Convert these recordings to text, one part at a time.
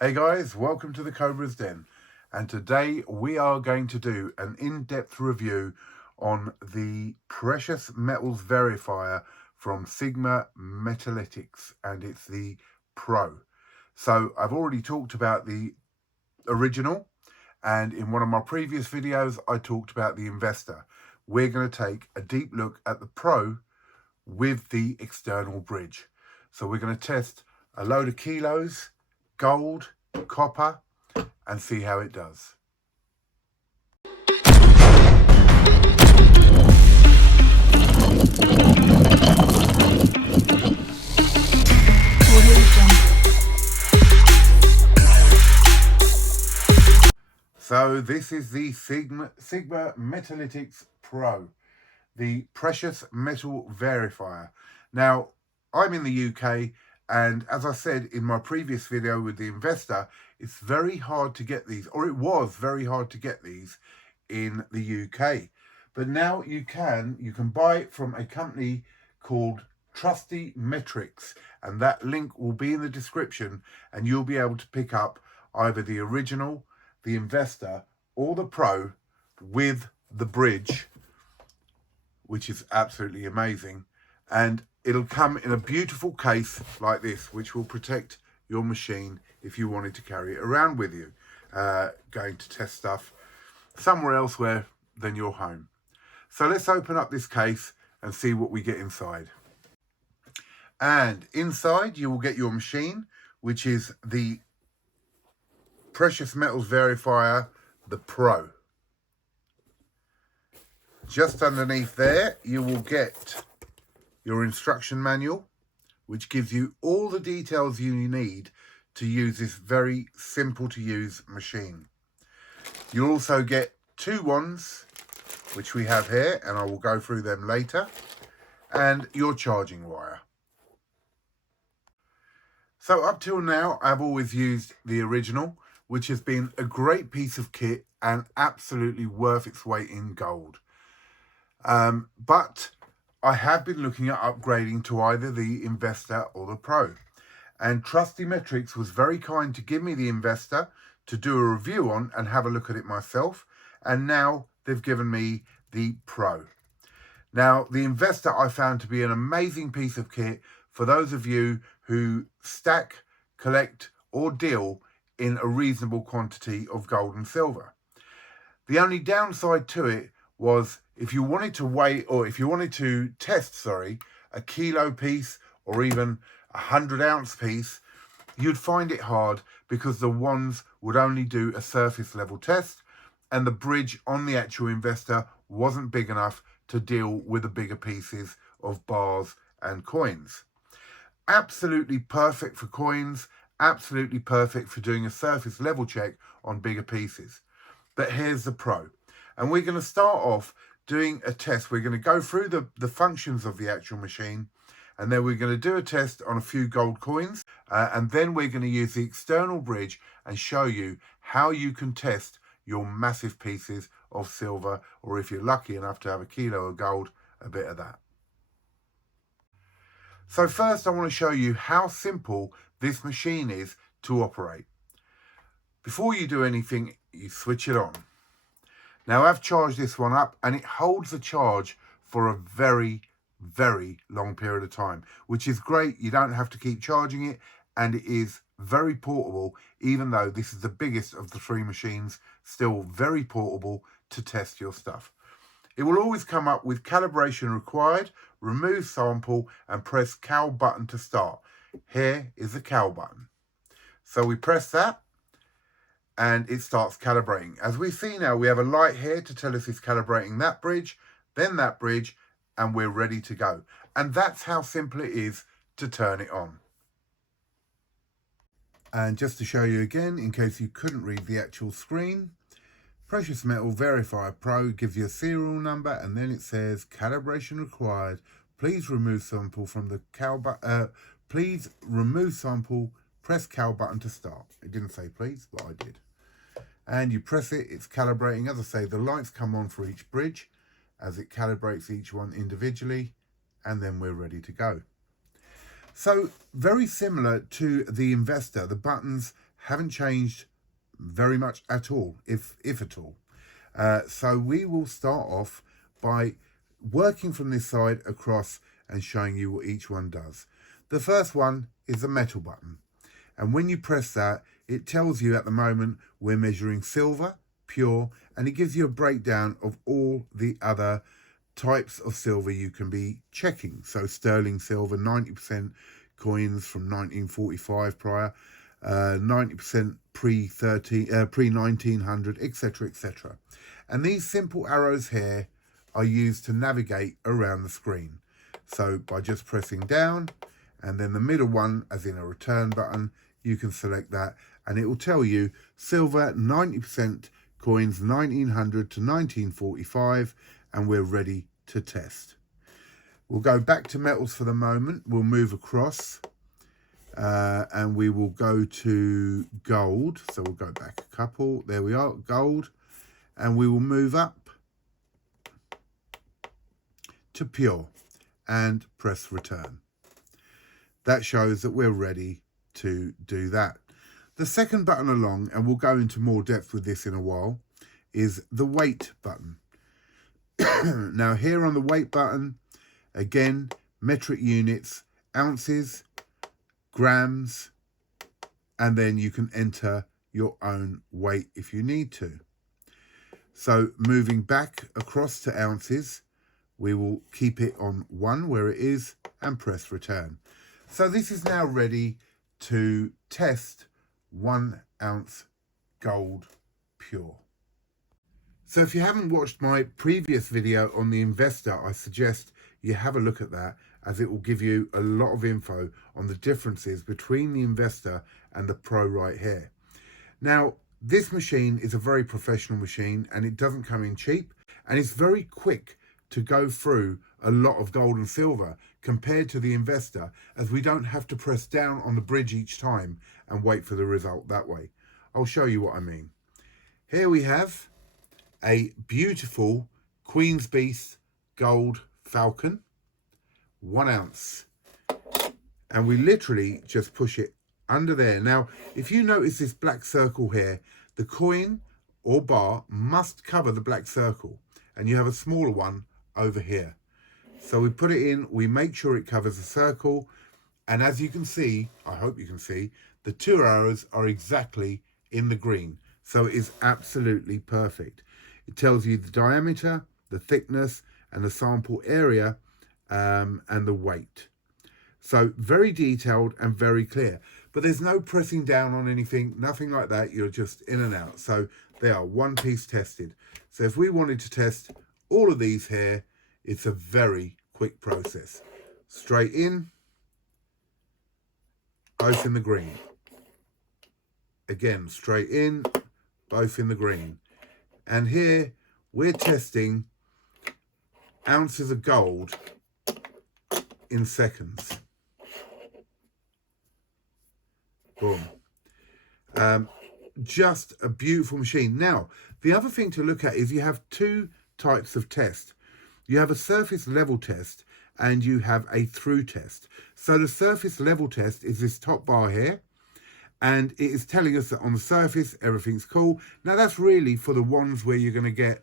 Hey guys, welcome to the Cobra's Den, and today we are going to do an in-depth review on the precious metals verifier from Sigma Metalytics, and it's the Pro. So I've already talked about the original, and in one of my previous videos I talked about the investor. We're going to take a deep look at the Pro with the external bridge. So we're going to test a load of kilos, gold, copper, and see how it does. So this is the Sigma Metalytics PRO, the precious metal verifier. Now, I'm in the UK, and as I said in my previous video with the investor, it's very hard to get these, or it was very hard to get these in the UK. But now you can buy it from a company called Trusty Metrics, and that link will be in the description, and you'll be able to pick up either the original, the investor, or the Pro with the bridge, which is absolutely amazing. And it'll come in a beautiful case like this, which will protect your machine if you wanted to carry it around with you, going to test stuff somewhere elsewhere than your home. So let's open up this case and see what we get inside. And inside you will get your machine, which is the precious metals verifier, the Pro. Just underneath there you will get your instruction manual, which gives you all the details you need to use this very simple to use machine. You'll also get two wands, which we have here, and I will go through them later, and your charging wire. So up till now, I've always used the original, which has been a great piece of kit and absolutely worth its weight in gold. But I have been looking at upgrading to either the investor or the Pro. And Trusty Metrics was very kind to give me the investor to do a review on and have a look at it myself. And now they've given me the Pro. Now, the investor I found to be an amazing piece of kit for those of you who stack, collect, or deal in a reasonable quantity of gold and silver. The only downside to it was if you wanted to weigh, or if you wanted to test, a kilo piece or even 100-ounce piece, you'd find it hard because the wands would only do a surface level test and the bridge on the actual investor wasn't big enough to deal with the bigger pieces of bars and coins. Absolutely perfect for coins, absolutely perfect for doing a surface level check on bigger pieces. But here's the Pro. And we're going to start off doing a test. We're going to go through the functions of the actual machine, and then we're going to do a test on a few gold coins, and then we're going to use the external bridge and show you how you can test your massive pieces of silver, or if you're lucky enough to have a kilo of gold, a bit of that. So first I want to show you how simple this machine is to operate. Before you do anything, you switch it on. Now I've charged this one up and it holds the charge for a very, very long period of time, which is great. You don't have to keep charging it, and it is very portable, even though this is the biggest of the three machines, still very portable to test your stuff. It will always come up with calibration required, remove sample, and press cal button to start. Here is the cal button. So we press that and it starts calibrating. As we see now, we have a light here to tell us it's calibrating that bridge, then that bridge, and we're ready to go. And that's how simple it is to turn it on. And just to show you again, in case you couldn't read the actual screen, Precious Metal Verifier Pro gives you a serial number, and then it says calibration required. Please remove sample from the cal button. Please remove sample. Press cal button to start. It didn't say please, but I did. And you press it, it's calibrating. As I say, the lights come on for each bridge as it calibrates each one individually, and then we're ready to go. So very similar to the investor, the buttons haven't changed very much at all, if at all. So we will start off by working from this side across and showing you what each one does. The first one is the metal button. And when you press that, it tells you at the moment we're measuring silver, pure, and it gives you a breakdown of all the other types of silver you can be checking. So sterling silver, 90% coins from 1945 prior, 90% pre-1900, etc., etc. And these simple arrows here are used to navigate around the screen. So by just pressing down, and then the middle one, as in a return button, you can select that, and it will tell you silver 90% coins 1900 to 1945, and we're ready to test. We'll go back to metals for the moment. We'll move across and we will go to gold. So we'll go back a couple. There we are, gold. And we will move up to pure and press return. That shows that we're ready to do that. The second button along, and we'll go into more depth with this in a while, is the weight button. Now here on the weight button, again, metric units, ounces, grams, and then you can enter your own weight if you need to. So moving back across to ounces, we will keep it on 1 where it is and press return. So this is now ready to test 1 ounce gold pure. So if you haven't watched my previous video on the investor, I suggest you have a look at that, as it will give you a lot of info on the differences between the investor and the pro right here. Now, this machine is a very professional machine, and it doesn't come in cheap, and it's very quick to go through a lot of gold and silver compared to the investor, as we don't have to press down on the bridge each time and wait for the result that way. I'll show you what I mean. Here we have a beautiful Queen's Beast gold falcon, 1 ounce. And we literally just push it under there. Now, if you notice this black circle here, the coin or bar must cover the black circle, and you have a smaller one over here. So we put it in, we make sure it covers the circle, and as you can see, I hope you can see, the 2 arrows are exactly in the green. So it is absolutely perfect. It tells you the diameter, the thickness, and the sample area, and the weight. So very detailed and very clear. But there's no pressing down on anything, nothing like that. You're just in and out. So they are one piece tested. So if we wanted to test all of these here, it's a very quick process. Straight in, both in the green. Again, straight in, both in the green. And here we're testing ounces of gold in seconds. Boom. Just a beautiful machine. Now, the other thing to look at is you have 2 types of test. You have a surface level test and you have a through test. So the surface level test is this top bar here, and it is telling us that on the surface everything's cool. Now that's really for the ones where you're going to get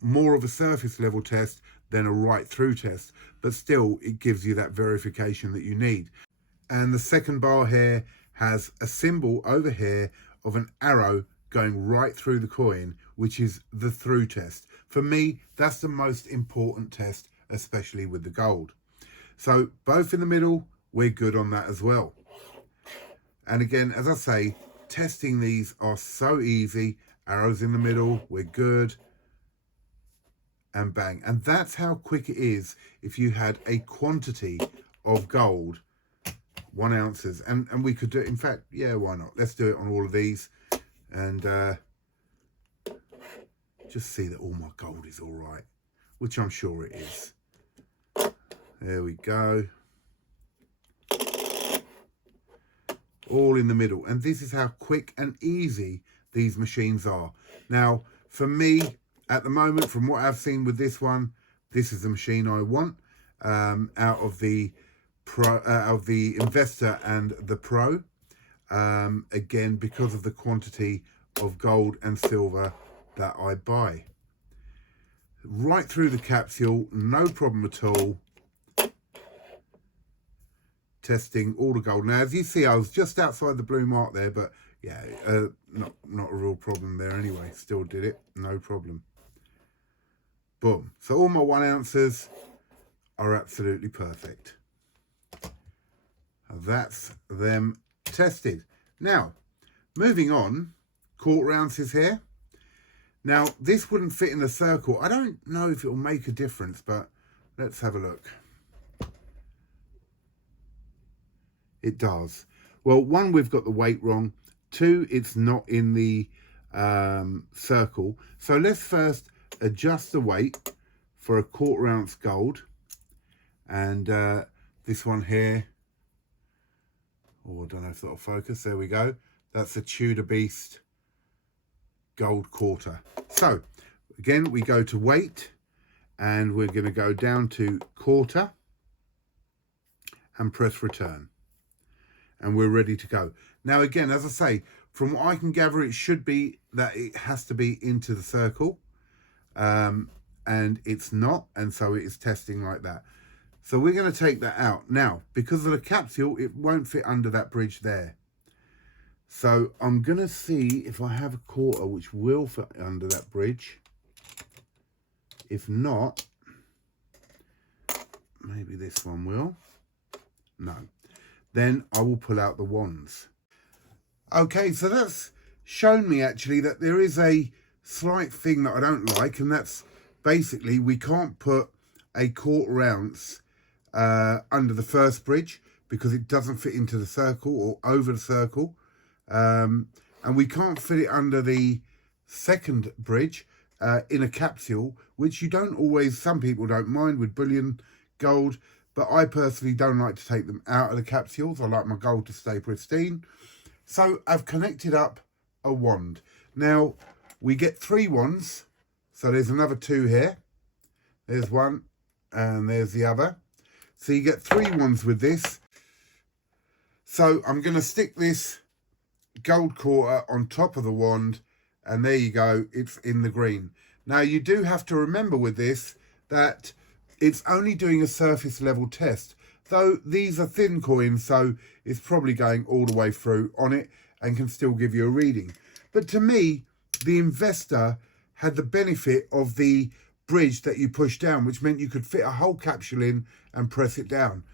more of a surface level test than a right through test, but still it gives you that verification that you need. And the second bar here has a symbol over here of an arrow going right through the coin, which is the through test. For me, that's the most important test, especially with the gold. So both in the middle, we're good on that as well. And again, as I say, testing these are so easy. Arrows in the middle, we're good. And bang. And that's how quick it is if you had a quantity of gold, 1 ounces. And we could do it, in fact, yeah, why not? Let's do it on all of these. And just see that all my gold is all right, which I'm sure it is. There we go. All in the middle. And this is how quick and easy these machines are. Now, for me, at the moment, from what I've seen with this one, this is the machine I want out of the investor and the pro. Again, because of the quantity of gold and silver that I buy. Right through the capsule, no problem at all. Testing all the gold. Now, as you see, I was just outside the blue mark there, but yeah, not a real problem there anyway. Still did it, no problem. Boom. So all my 1 ounces are absolutely perfect. That's them tested. Now, moving on, quarter ounces here. Now, this wouldn't fit in the circle. I don't know if it will make a difference, but let's have a look. It does. Well, 1, we've got the weight wrong. 2, it's not in the circle. So let's first adjust the weight for a quarter ounce gold. And this one here, oh, I don't know if that'll focus. There we go. That's a Tudor Beast gold quarter. So again, we go to weight and we're going to go down to quarter and press return. And we're ready to go. Now, again, as I say, from what I can gather, it should be that it has to be into the circle. And it's not. And so it is testing like that. So we're going to take that out. Now, because of the capsule, it won't fit under that bridge there. So I'm going to see if I have a quarter which will fit under that bridge. If not, maybe this one will. No. Then I will pull out the wands. Okay, so that's shown me actually that there is a slight thing that I don't like, and that's basically we can't put a quarter ounce under the first bridge because it doesn't fit into the circle or over the circle. And we can't fit it under the second bridge in a capsule, which you don't always, some people don't mind with bullion gold, but I personally don't like to take them out of the capsules. I like my gold to stay pristine. So I've connected up a wand. Now we get 3 wands. So there's another 2 here. There's one and there's the other. So you get 3 wands with this. So I'm going to stick this gold quarter on top of the wand, and there you go, it's in the green. Now you do have to remember with this that it's only doing a surface level test, though these are thin coins, so it's probably going all the way through on it and can still give you a reading. But to me, the investor had the benefit of the bridge that you push down, which meant you could fit a whole capsule in and press it down.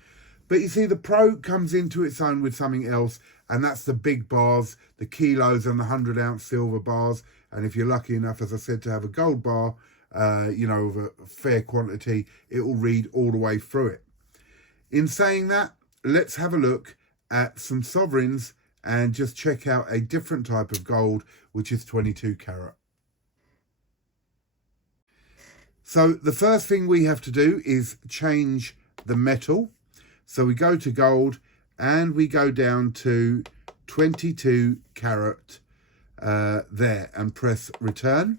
But you see, the Pro comes into its own with something else, and that's the big bars, the kilos and the 100-ounce silver bars. And if you're lucky enough, as I said, to have a gold bar, you know, of a fair quantity, it will read all the way through it. In saying that, let's have a look at some sovereigns and just check out a different type of gold, which is 22 carat. So the first thing we have to do is change the metal. So we go to gold and we go down to 22 carat there and press return.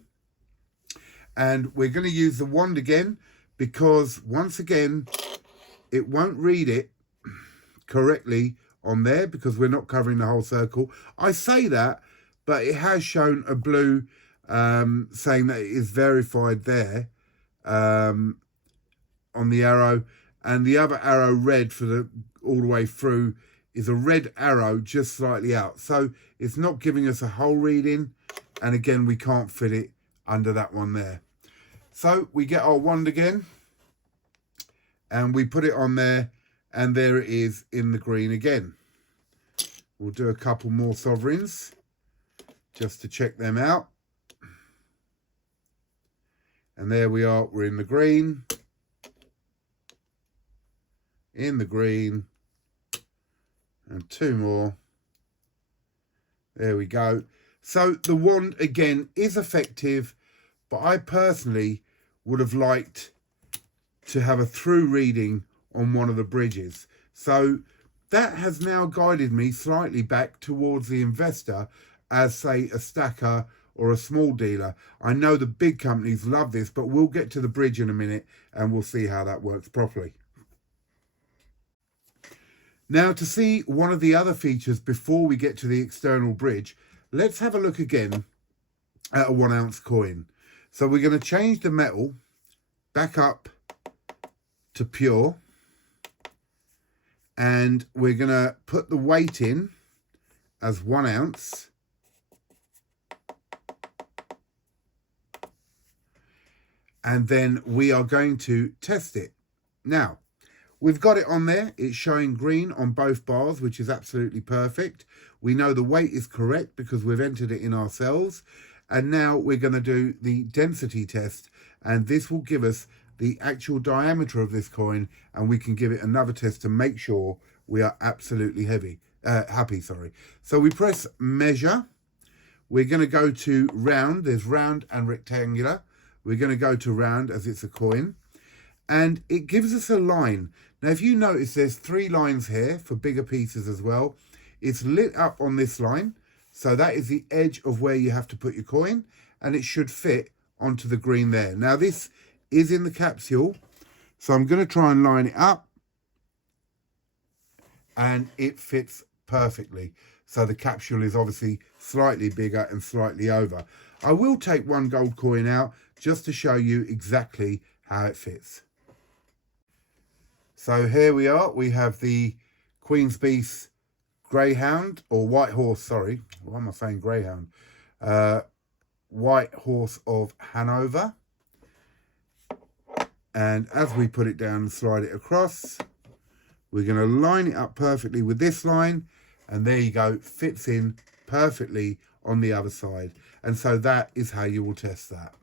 And we're going to use the wand again because once again, it won't read it correctly on there because we're not covering the whole circle. I say that, but it has shown a blue saying that it is verified there on the arrow, and the other arrow red for the all the way through is a red arrow just slightly out. So it's not giving us a whole reading, and again we can't fit it under that one there. So we get our wand again and we put it on there, and there it is in the green again. We'll do a couple more sovereigns just to check them out. And there we are, we're in the green. In the green. And 2 more. There we go. So the wand again is effective, but I personally would have liked to have a through reading on one of the bridges. So that has now guided me slightly back towards the investor as, say, a stacker or a small dealer. I know the big companies love this, but we'll get to the bridge in a minute and we'll see how that works properly. Now, to see one of the other features before we get to the external bridge, let's have a look again at a 1 ounce coin. So we're going to change the metal back up to pure, and we're going to put the weight in as 1 ounce. And then we are going to test it. Now, we've got it on there. It's showing green on both bars, which is absolutely perfect. We know the weight is correct because we've entered it in ourselves. And now we're going to do the density test. And this will give us the actual diameter of this coin. And we can give it another test to make sure we are absolutely happy. So we press measure. We're going to go to round. There's round and rectangular. We're going to go to round as it's a coin. And it gives us a line. Now, if you notice, there's 3 lines here for bigger pieces as well. It's lit up on this line. So that is the edge of where you have to put your coin. And it should fit onto the green there. Now, this is in the capsule. So I'm going to try and line it up. And it fits perfectly. So the capsule is obviously slightly bigger and slightly over. I will take 1 gold coin out just to show you exactly how it fits. So here we are. We have the Queen's Beast Greyhound, or White Horse, sorry. Why am I saying Greyhound? White Horse of Hanover. And as we put it down and slide it across, we're going to line it up perfectly with this line. And there you go, fits in perfectly on the other side. And so that is how you will test that.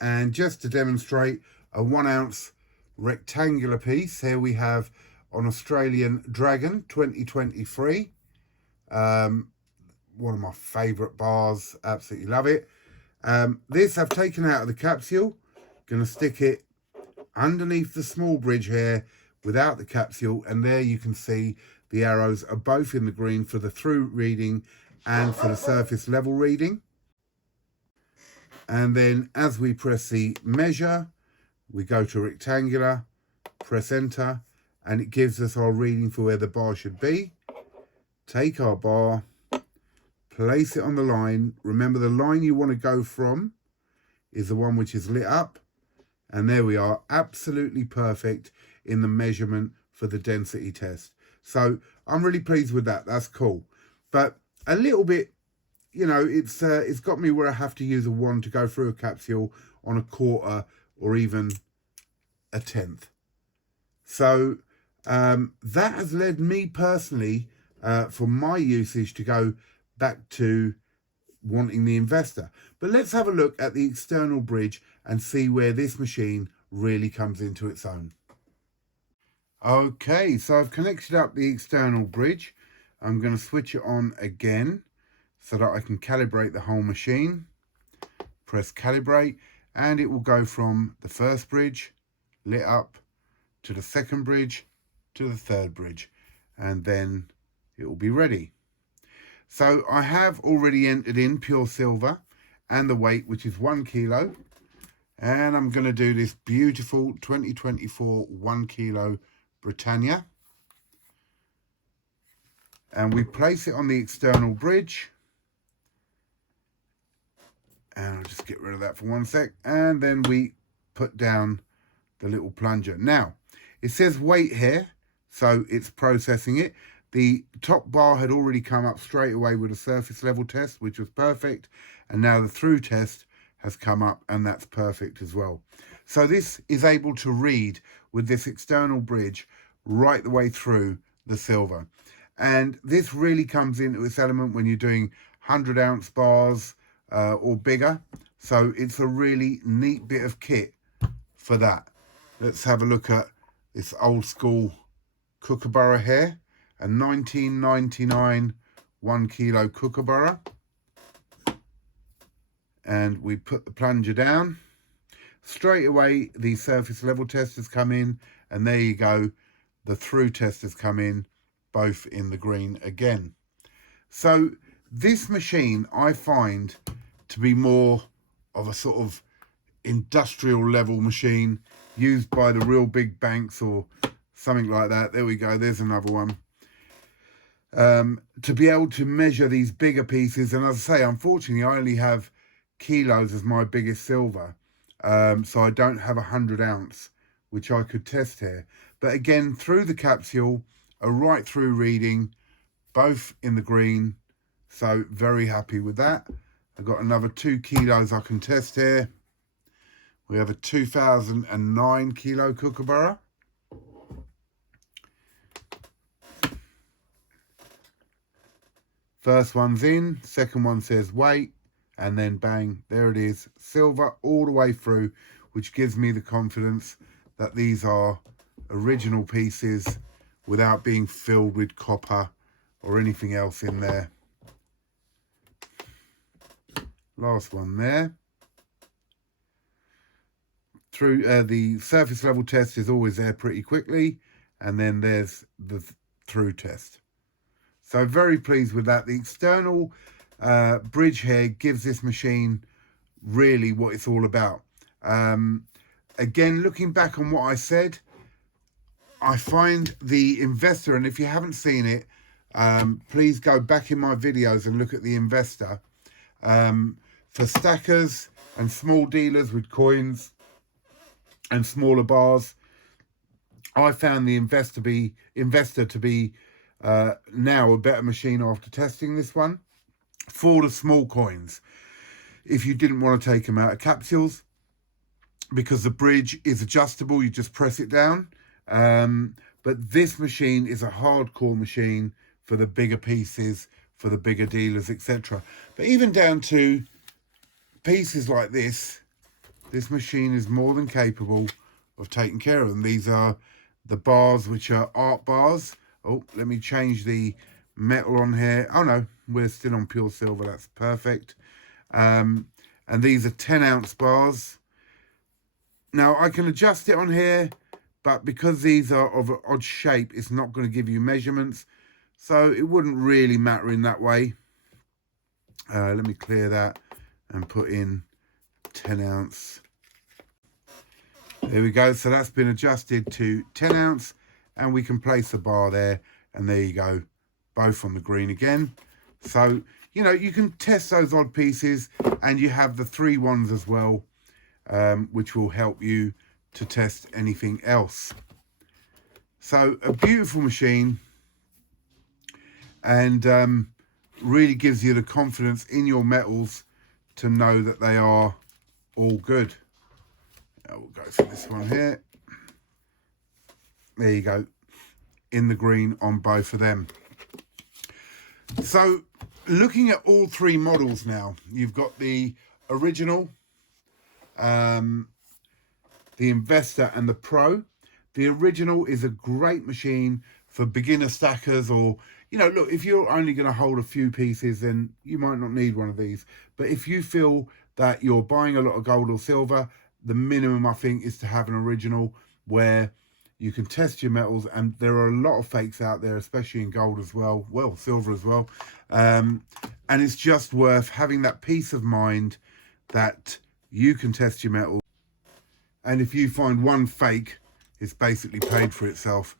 And just to demonstrate a 1 ounce rectangular piece, here we have an Australian Dragon 2023. One of my favourite bars, absolutely love it. This I've taken out of the capsule, going to stick it underneath the small bridge here without the capsule, and there you can see the arrows are both in the green for the through reading and for the surface level reading. And then as we press the measure, we go to rectangular, press enter, and it gives us our reading for where the bar should be. Take our bar, place it on the line. Remember, the line you want to go from is the one which is lit up. And there we are, absolutely perfect in the measurement for the density test. So I'm really pleased with that. That's cool. But a little bit, you know, it's got me where I have to use a wand to go through a capsule on a quarter or even a tenth. So that has led me personally, for my usage, to go back to wanting the investor. But let's have a look at the external bridge and see where this machine really comes into its own. Okay, so I've connected up the external bridge. I'm going to switch it on again so that I can calibrate the whole machine. Press calibrate, and it will go from the first bridge lit up to the second bridge to the third bridge, and then it will be ready. So I have already entered in pure silver and the weight, which is 1 kilo. And I'm going to do this beautiful 2024 1 kilo Britannia. And we place it on the external bridge. And I'll just get rid of that for 1 sec. And then we put down the little plunger. Now, it says weight here, so it's processing it. The top bar had already come up straight away with a surface level test, which was perfect. And now the through test has come up, and that's perfect as well. So this is able to read with this external bridge right the way through the silver. And this really comes into its element when you're doing 100 ounce bars or bigger. So it's a really neat bit of kit for that. Let's have a look at this old school kookaburra here. A 1999 1 kilo kookaburra. And we put the plunger down. Straight away, the surface level test has come in, and there you go. The through test has come in, both in the green again. So this machine I find to be more of a sort of industrial level machine used by the real big banks or something like that. There we go, there's another one. To be able to measure these bigger pieces, and as I say, unfortunately I only have kilos as my biggest silver, so I don't have 100 ounce, which I could test here. But again, through the capsule, a right through reading, both in the green, so very happy with that. I've got another 2 kilos I can test here. We have a 2009 kilo kookaburra. First one's in, second one says weight, and then bang, there it is, silver all the way through, which gives me the confidence that these are original pieces without being filled with copper or anything else in there. Last one there. Through the surface level test is always there pretty quickly, and then there's the through test. So very pleased with that. The external bridge here gives this machine really what it's all about. Again, looking back on what I said, I find the investor, and if you haven't seen it, please go back in my videos and look at the investor. For stackers and small dealers with coins and smaller bars, I found the investor to be now a better machine after testing this one. For the small coins, if you didn't want to take them out of capsules, because the bridge is adjustable, you just press it down. But this machine is a hardcore machine for the bigger pieces, for the bigger dealers, etc. But even down to pieces like this machine is more than capable of taking care of them. These are the bars, which are art bars. Oh, let me change the metal on here. Oh no, we're still on pure silver. That's perfect. And these are 10 ounce bars. Now I can adjust it on here, but because these are of an odd shape, it's not going to give you measurements. So it wouldn't really matter in that way. Let me clear that and put in 10 ounce. There we go. So that's been adjusted to 10 ounce, and we can place the bar there, and there you go, both on the green again. So, you know, you can test those odd pieces, and you have the 3 ones as well, which will help you to test anything else. So a beautiful machine, and really gives you the confidence in your metals to know that they are all good. We'll go for this one here. There you go, in the green on both of them. So looking at all 3 models now, you've got the original, the investor, and the pro. The original is a great machine for beginner stackers, or, you know, look, if you're only going to hold a few pieces, then you might not need one of these. But if you feel that you're buying a lot of gold or silver, the minimum, I think, is to have an original where you can test your metals. And there are a lot of fakes out there, especially in gold as well, silver as well. And it's just worth having that peace of mind that you can test your metals. And if you find one fake, it's basically paid for itself.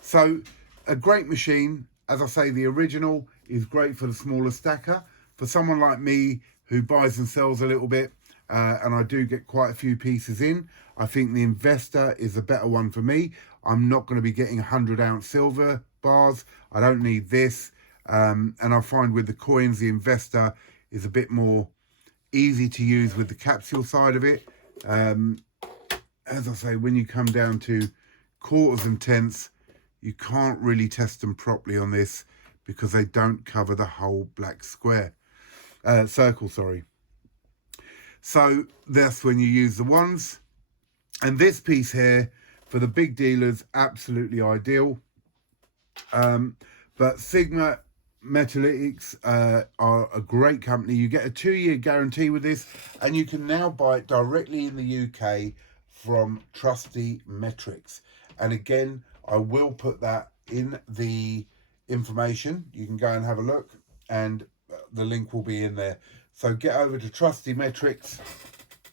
So a great machine. As I say, the original is great for the smaller stacker. For someone like me who buys and sells a little bit, and I do get quite a few pieces in, I think the investor is a better one for me. I'm not going to be getting 100 ounce silver bars. I don't need this. And I find with the coins, the investor is a bit more easy to use with the capsule side of it. As I say, when you come down to quarters and tenths, you can't really test them properly on this because they don't cover the whole black circle, sorry. So that's when you use the ones. And this piece here, for the big dealers, absolutely ideal. But Sigma Metalytics are a great company. You get a 2-year guarantee with this, and you can now buy it directly in the UK from Trusty Metrics. And again, I will put that in the information. You can go and have a look, and the link will be in there. So get over to Trusty Metrics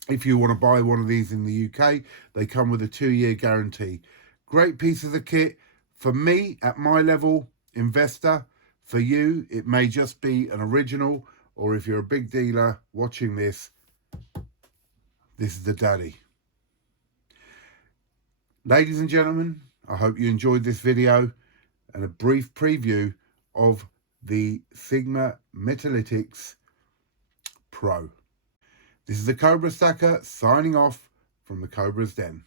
if you want to buy one of these in the UK. They come with a 2-year guarantee. Great piece of the kit. For me, at my level, investor, for you, it may just be an original, or if you're a big dealer watching this, this is the daddy. Ladies and gentlemen, I hope you enjoyed this video and a brief preview of the Sigma Metalytics PRO. This is the Cobra Stacker signing off from the Cobra's Den.